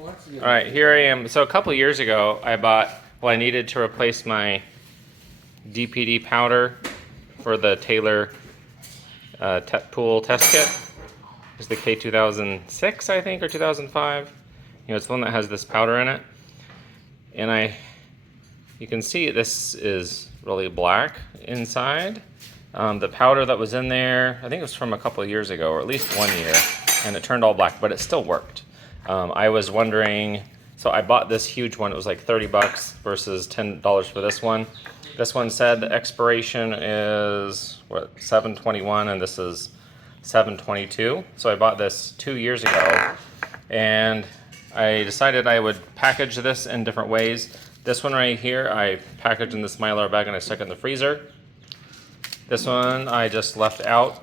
Alright, here I am. So a couple years ago, I needed to replace my DPD powder for the Taylor pool test kit. It's the K-2006, I think, or 2005. You know, it's the one that has this powder in it. And you can see this is really black inside. The powder that was in there, I think it was from a couple of years ago, or at least 1 year, and it turned all black, but it still worked. I was wondering, so I bought this huge one. It was like 30 bucks versus $10 for this one. This one said the expiration is, what, 7/21, and this is 7/22. So I bought this 2 years ago, and I decided I would package this in different ways. This one right here, I packaged in this mylar bag and I stuck it in the freezer. This one I just left out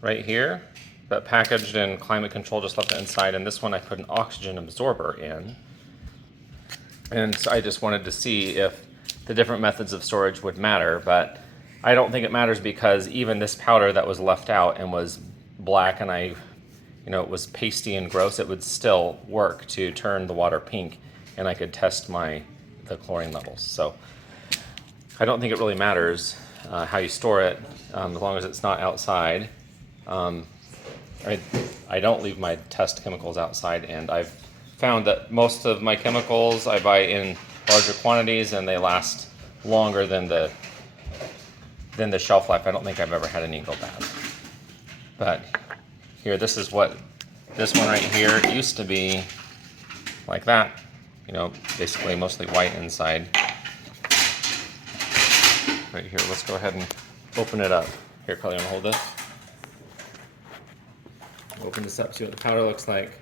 right here, but packaged in climate control, just left it inside. And this one I put an oxygen absorber in. And so I just wanted to see if the different methods of storage would matter, but I don't think it matters, because even this powder that was left out and was black and it was pasty and gross, it would still work to turn the water pink, and I could test the chlorine levels. So I don't think it really matters how you store it, as long as it's not outside. I don't leave my test chemicals outside, and I've found that most of my chemicals I buy in larger quantities, and they last longer than the shelf life. I don't think I've ever had any go bad. But here, this is what this one right here used to be, like that. Basically mostly white inside. Right here, let's go ahead and open it up. Here, Carly, you want to hold this? Open this up, see what the powder looks like.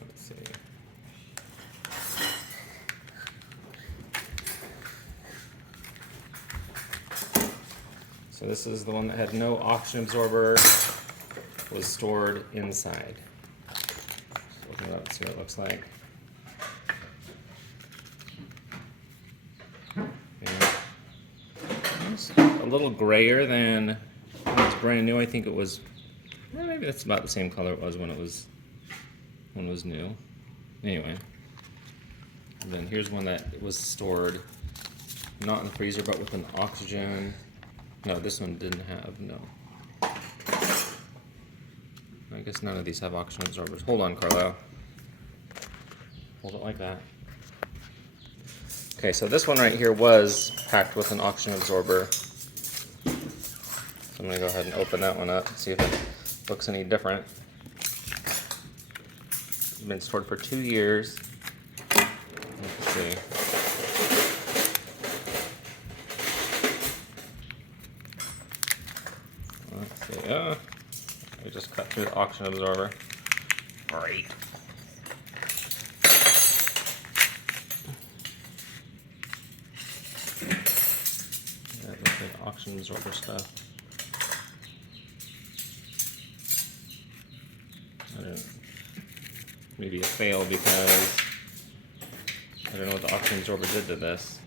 Let's see. So this is the one that had no oxygen absorber, was stored inside. Open it up and see what it looks like. It's a little grayer than when it's brand new. I think it was, well, maybe that's about the same color it was when it was new. Anyway, and then here's one that was stored not in the freezer, but with an oxygen. No, this one didn't have, no. I guess none of these have oxygen absorbers. Hold on, Carlo. Hold it like that. Okay, so this one right here was packed with an oxygen absorber. So I'm going to go ahead and open that one up and see if it looks any different. It's been stored for 2 years. Let's see. Let's see. I just cut through the oxygen absorber. Great. That looks like oxygen absorber stuff. Maybe a fail, because I don't know what the oxygen absorber did to this.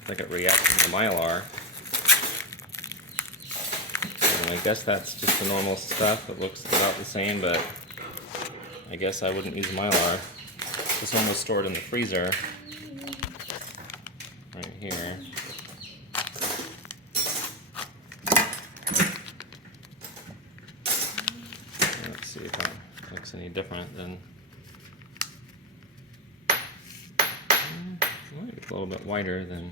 It's like it reacted to the mylar. And I guess that's just the normal stuff. It looks about the same, but I guess I wouldn't use mylar. This one was stored in the freezer right here. Let's see if that looks any different than, it's a little bit whiter than,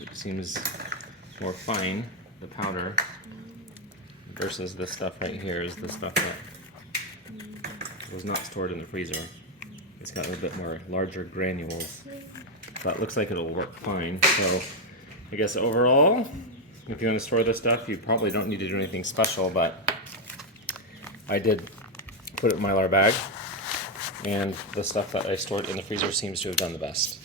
it seems more fine, the powder, versus this stuff right here is the stuff that was not stored in the freezer. It's got a little bit more larger granules. That looks like it'll work fine. So I guess overall, if you want to store this stuff, you probably don't need to do anything special, but I did put it in my mylar bag, and the stuff that I stored in the freezer seems to have done the best.